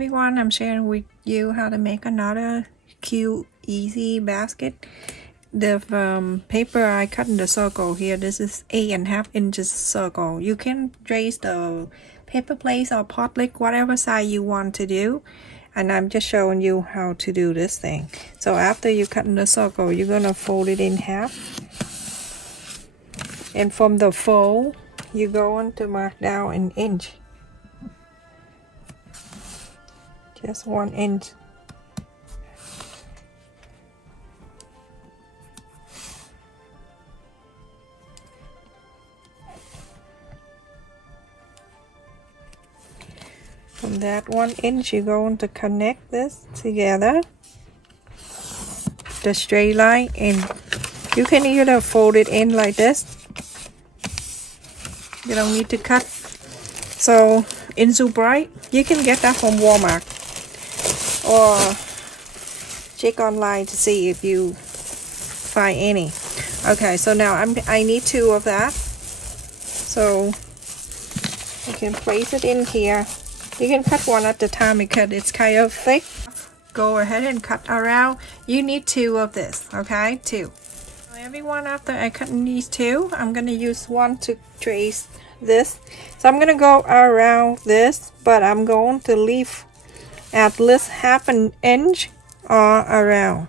everyone, I'm sharing with you how to make another cute easy basket. The paper I cut in the circle here, this is 8.5 inches circle. You can trace the paper plate or potlick, whatever size you want to do, and I'm just showing you how to do this thing. So after you cut in the circle, you're gonna fold it in half, and from the fold you're going to mark down an inch, just 1 inch. From that 1 inch, you're going to connect this together, the straight line, and you can either fold it in like this. You don't need to cut. So in Super Bright, you can get that from Walmart, or check online to see if you find any. Okay, so now I need 2 of that. So you can place it in here. You can cut one at a time because it's kind of thick. Go ahead and cut around. You need 2 of this, okay? 2. So everyone, after I cut these 2, I'm gonna use one to trace this. So I'm gonna go around this, but I'm going to leave at least 1/2 inch all around.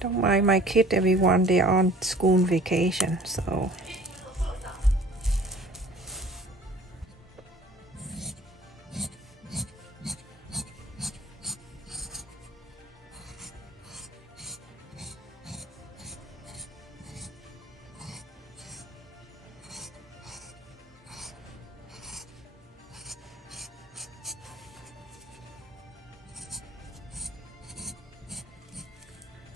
Don't mind my kid, everyone, they're on school vacation, so.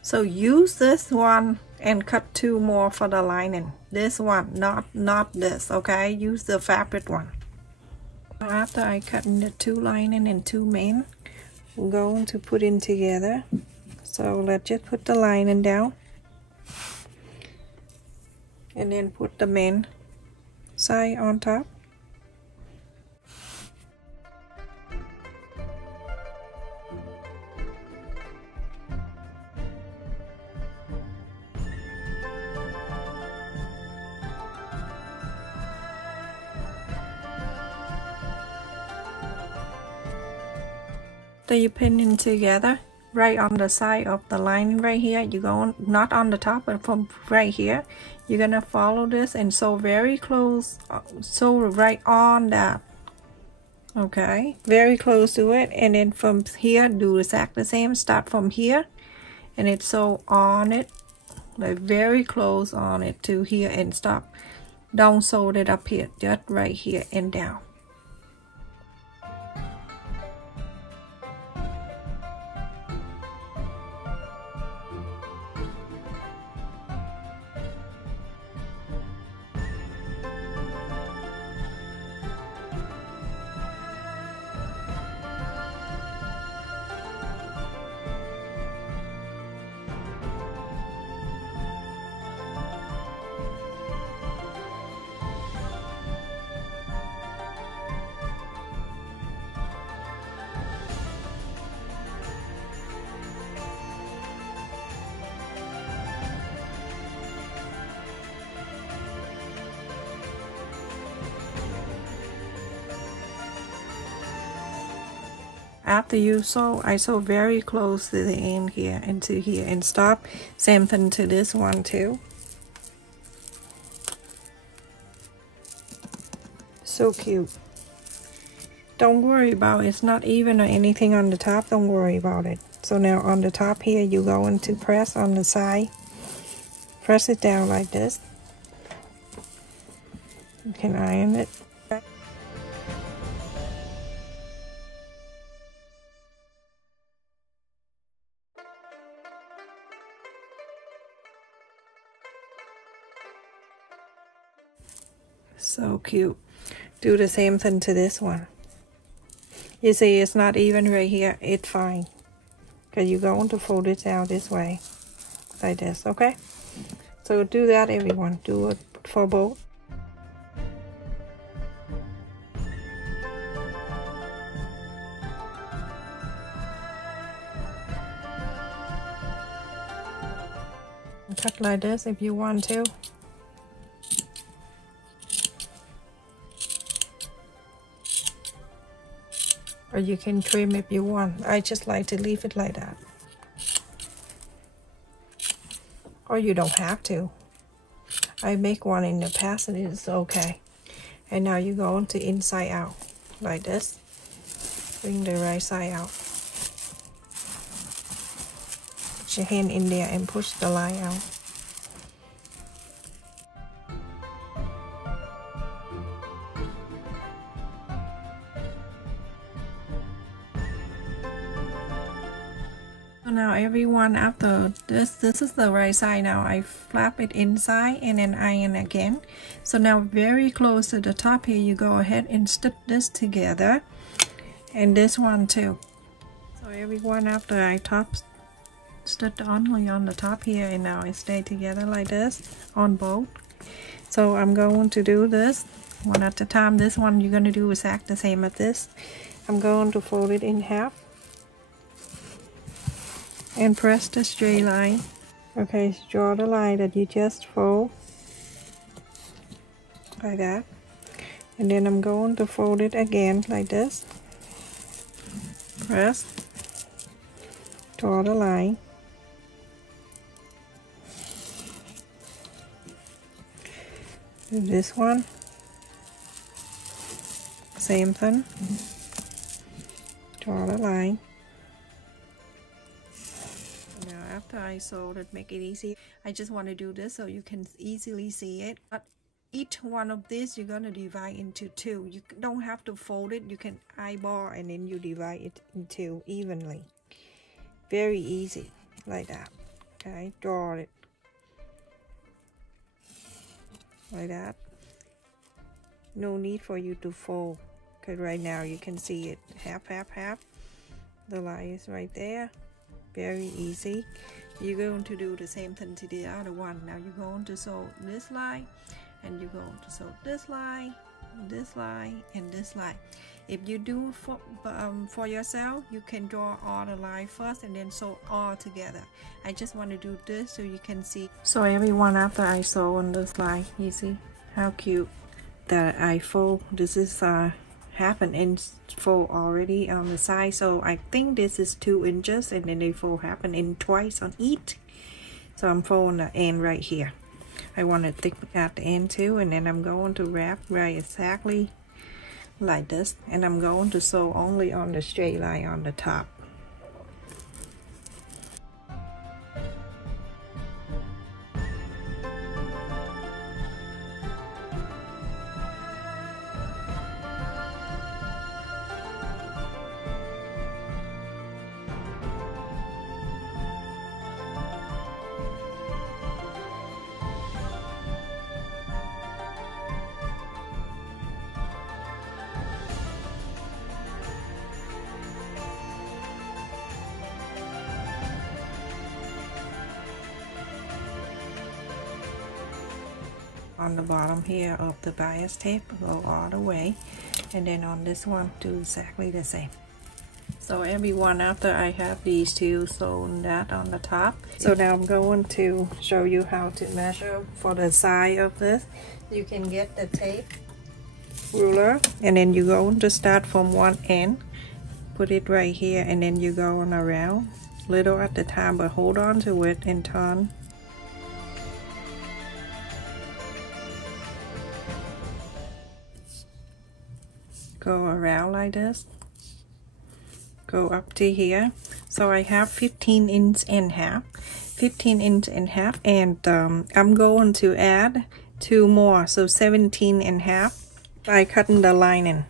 So use this one and cut 2 more for the lining. This one, not this, okay? Use the fabric one. After I cut in the 2 lining and 2 main, I'm going to put in together. So let's just put the lining down, and then put the main side on top. You pin in together right on the side of the line right here. You go not on the top, but from right here you're gonna follow this and sew very close, sew right on that, okay, very close to it. And then from here do exactly the same. Start from here and it's sew on it, like very close on it to here, and stop. Don't sew it up here, just right here and down. After you sew, I sew very close to the end here and to here and stop. Same thing to this one too. So cute. Don't worry about it. It's not even or anything on the top. Don't worry about it. So now on the top here, you're going to press on the side. Press it down like this. You can iron it. So cute. Do the same thing to this one. You see it's not even right here. It's fine, because you're going to fold it down this way. like this. Okay, so do that, everyone. Do it for both. Cut like this if you want to. Or you can trim if you want. I just like to leave it like that. Or you don't have to. I make one in the past and it's okay. And now you go into inside out like this. Bring the right side out. Put your hand in there and push the line out. So now everyone, after this is the right side. Now I flap it inside and then iron again. So now very close to the top here, you go ahead and stitch this together, and this one too. So everyone, after I stitch only on the top here, and now it stay together like this on both. So I'm going to do this one at a time. This one you're going to do exactly the same as this. I'm going to fold it in half and press the straight line. Okay, draw the line that you just fold like that, and then I'm going to fold it again like this. Press, draw the line, do this one, same thing, draw the line. After I sewed it, make it easy. I just want to do this so you can easily see it. But each one of these you're going to divide into two. You don't have to fold it. You can eyeball and then you divide it into evenly. Very easy like that. Okay, draw it like that. No need for you to fold, because right now you can see it half, half, half. The line is right there. Very easy. You're going to do the same thing to the other one. Now you're going to sew this line, and you're going to sew this line, and this line. If you do for yourself, you can draw all the line first and then sew all together. I just want to do this so you can see. So everyone, after I sew on this line, you see how cute that I fold. This is half an inch fold already on the side, so I think this is 2 inches, and then they fold half an inch twice on each. So I'm folding the end right here. I want it thick at the end too, and then I'm going to wrap right exactly like this, and I'm going to sew only on the straight line on the top. On the bottom here of the bias tape, go all the way, and then on this one do exactly the same. So everyone, after I have these two sewn that on the top, so now I'm going to show you how to measure for the side of this. You can get the tape ruler, and then you go to start from one end, put it right here, and then you go on around little at the time, but hold on to it and turn. Go around like this, go up to here. So I have 15 inch and half, and I'm going to add 2 more, so 17 and half by cutting the lining.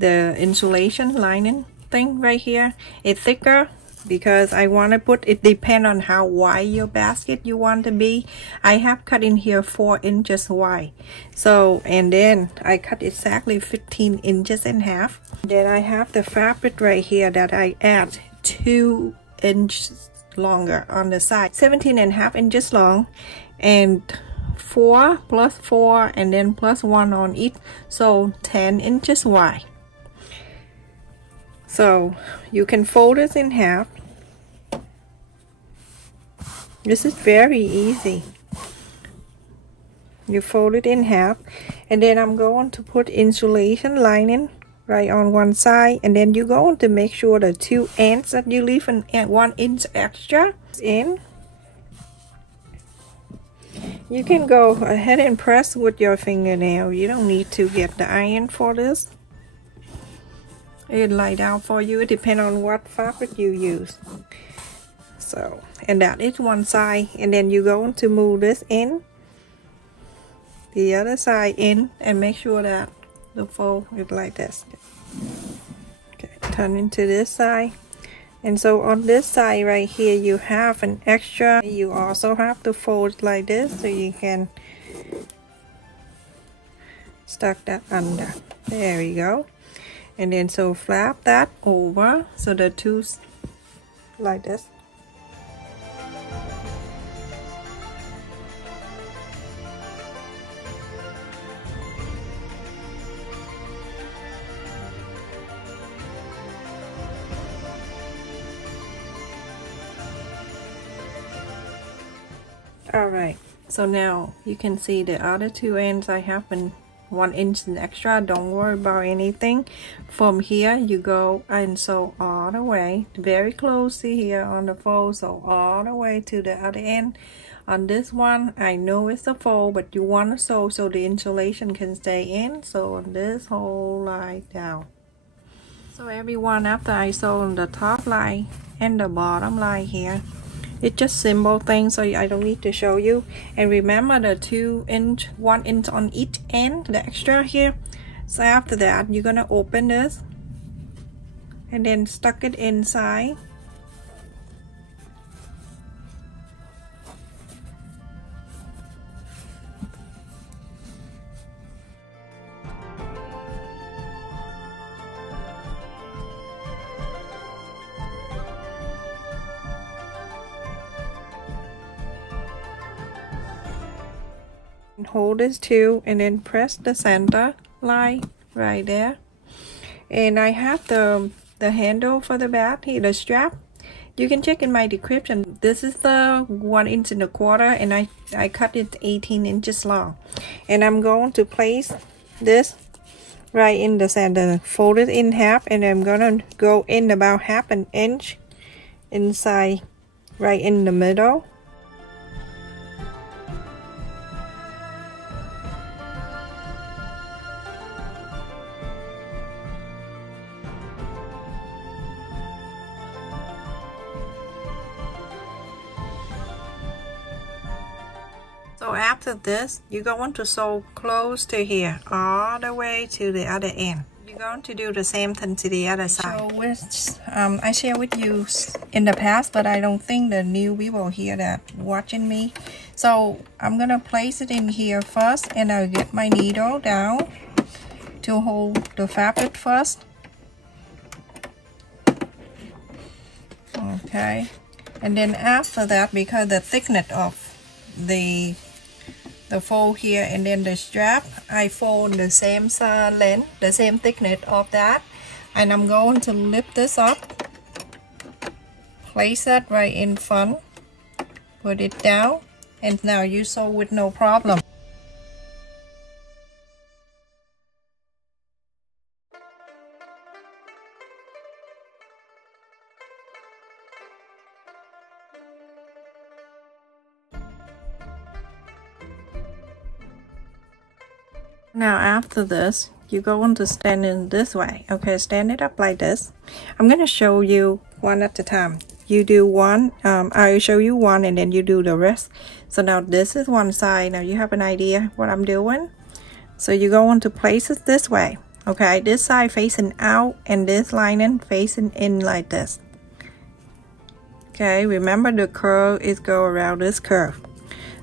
The insulation lining thing right here is thicker because I want to put it, depend on how wide your basket you want to be. I have cut in here 4 inches wide, so, and then I cut exactly 15 inches and half. Then I have the fabric right here that I add 2 inches longer on the side, 17.5 inches long, and 4 plus 4 and then plus 1 on each, so 10 inches wide. So you can fold this in half. This is very easy. You fold it in half, and then I'm going to put insulation lining right on one side, and then you're going to make sure the 2 ends that you leave an 1 inch extra in. You can go ahead and press with your fingernail. You don't need to get the iron for this. It'll light out for you. It depends on what fabric you use. So, and that is one side, and then you're going to move this in the other side in, and make sure that the fold is like this. Okay, turn into this side, and so on this side right here you have an extra. You also have to fold it like this so you can stuck that under. There we go. And then so flap that over so the two like this. Alright, so now you can see the other 2 ends I have in 1 inch extra. Don't worry about anything. From here you go and sew all the way very close to here on the fold, so all the way to the other end. On this one, I know it's a fold, but you want to sew so the insulation can stay in, so on this whole line down. So everyone, after I sew on the top line and the bottom line here, it's just simple things, so I don't need to show you. And remember the 2 inch, 1 inch on each end, the extra here. So after that, you're gonna open this and then stuck it inside. Hold this too, and then press the center line right there. And I have the handle for the back here, the strap. You can check in my description. This is the 1 inch and a quarter, and I cut it 18 inches long. And I'm going to place this right in the center, fold it in half, and I'm gonna go in about 1/2 inch inside, right in the middle. So after this, you're going to sew close to here, all the way to the other end. You're going to do the same thing to the other side. So which I shared with you in the past, but I don't think the new people here that watching me. So I'm gonna place it in here first, and I'll get my needle down to hold the fabric first. Okay, and then after that, because the thickness of the fold here and then the strap, I fold the same length, the same thickness of that, and I'm going to lift this up, place that right in front, put it down, and now you sew with no problem. Now after this, you're going to stand in this way. Okay, stand it up like this. I'm going to show you one at a time. You do one, I'll show you one, and then you do the rest. So now this is one side. Now you have an idea what I'm doing. So you're going to place it this way. Okay, this side facing out and this lining facing in like this. Okay, remember the curve is go around this curve.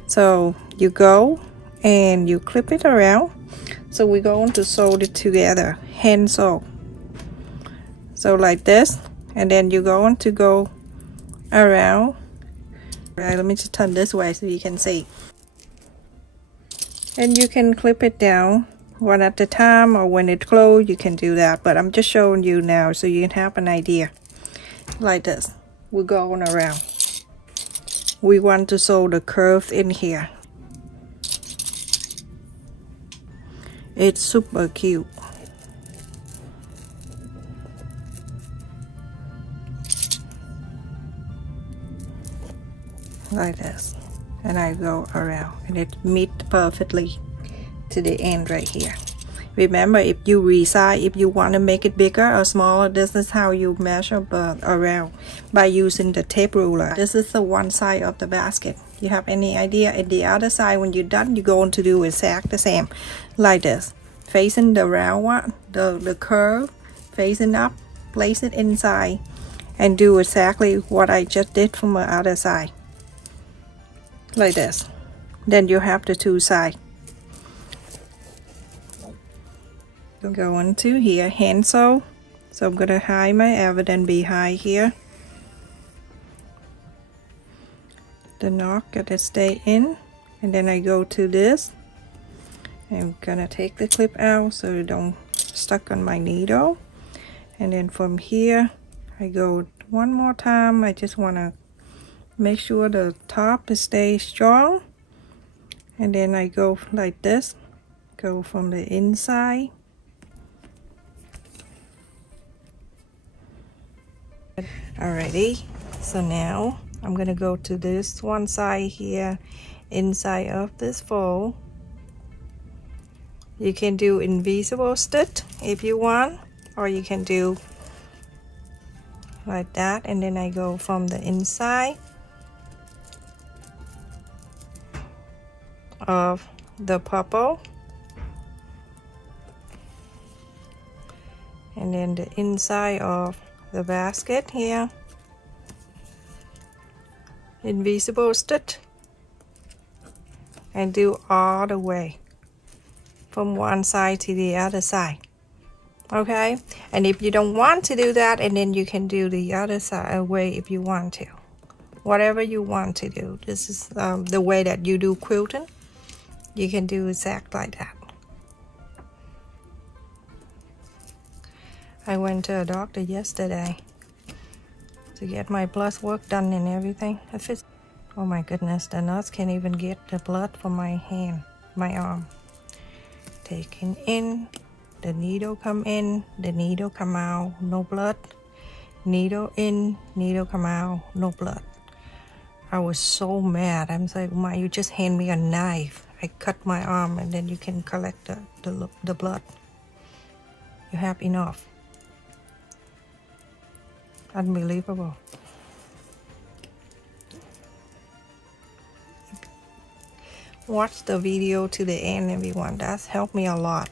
So you go and you clip it around. So we're going to sew it together, hand sew. So like this, and then you're going to go around Right, let me just turn this way so you can see. And you can clip it down one at a time, or when it's closed you can do that, but I'm just showing you now so you can have an idea. Like this, we're going around. We want to sew the curve in here. It's super cute. Like this, and I go around, and it meets perfectly to the end right here. Remember, if you resize, if you want to make it bigger or smaller, this is how you measure around, by using the tape ruler. This is the one side of the basket. You have any idea? And the other side, when you're done, you're going to do exactly the same, like this, facing the round one, the curve, facing up, place it inside, and do exactly what I just did from the other side, like this. Then you have the two sides. Go into here, hand sew. So I'm gonna hide my evidence behind here. The knot gotta stay in, and then I go to this. I'm gonna take the clip out so it don't stuck on my needle, and then from here I go one more time. I just want to make sure the top stays strong, and then I go like this, go from the inside. Alrighty, so now I'm gonna go to this one side here, inside of this fold. You can do invisible stitch if you want, or you can do like that, and then I go from the inside of the purple, and then the inside of the basket here, invisible stitch, and do all the way from one side to the other side. Okay, and if you don't want to do that, and then you can do the other side way if you want to, whatever you want to do. This is the way that you do quilting. You can do exactly like that. I went to a doctor yesterday to get my blood work done and everything. Oh my goodness, the nurse can't even get the blood from my hand, my arm. Taking in, the needle come in, the needle come out, no blood. Needle in, needle come out, no blood. I was so mad. I'm like, why you just hand me a knife? I cut my arm, and then you can collect the blood. You have enough. Unbelievable. Watch the video to the end, everyone. That's helped me a lot.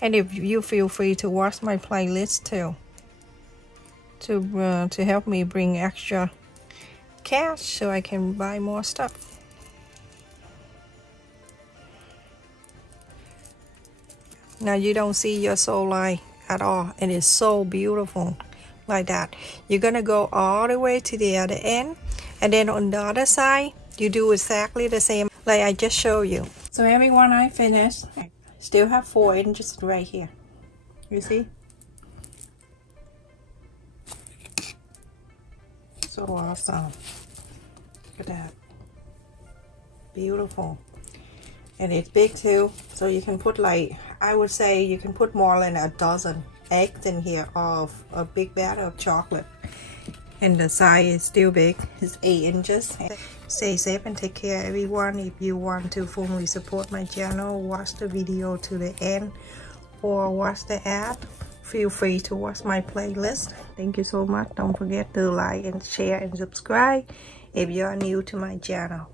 And if you feel free to watch my playlist too, to help me bring extra cash so I can buy more stuff. Now you don't see your sew line at all, and it's so beautiful. Like that, you're gonna go all the way to the other end, and then on the other side you do exactly the same like I just showed you. So everyone, I finished. Still have 4 inches right here. You see? So awesome. Look at that. Beautiful. And it's big too, so you can put, like, I would say you can put more than a dozen eggs in here of a big batter of chocolate. And the size is still big. It's 8 inches. Stay safe and take care, everyone. If you want to fully support my channel, watch the video to the end or watch the ad. Feel free to watch my playlist. Thank you so much. Don't forget to like and share and subscribe if you're new to my channel.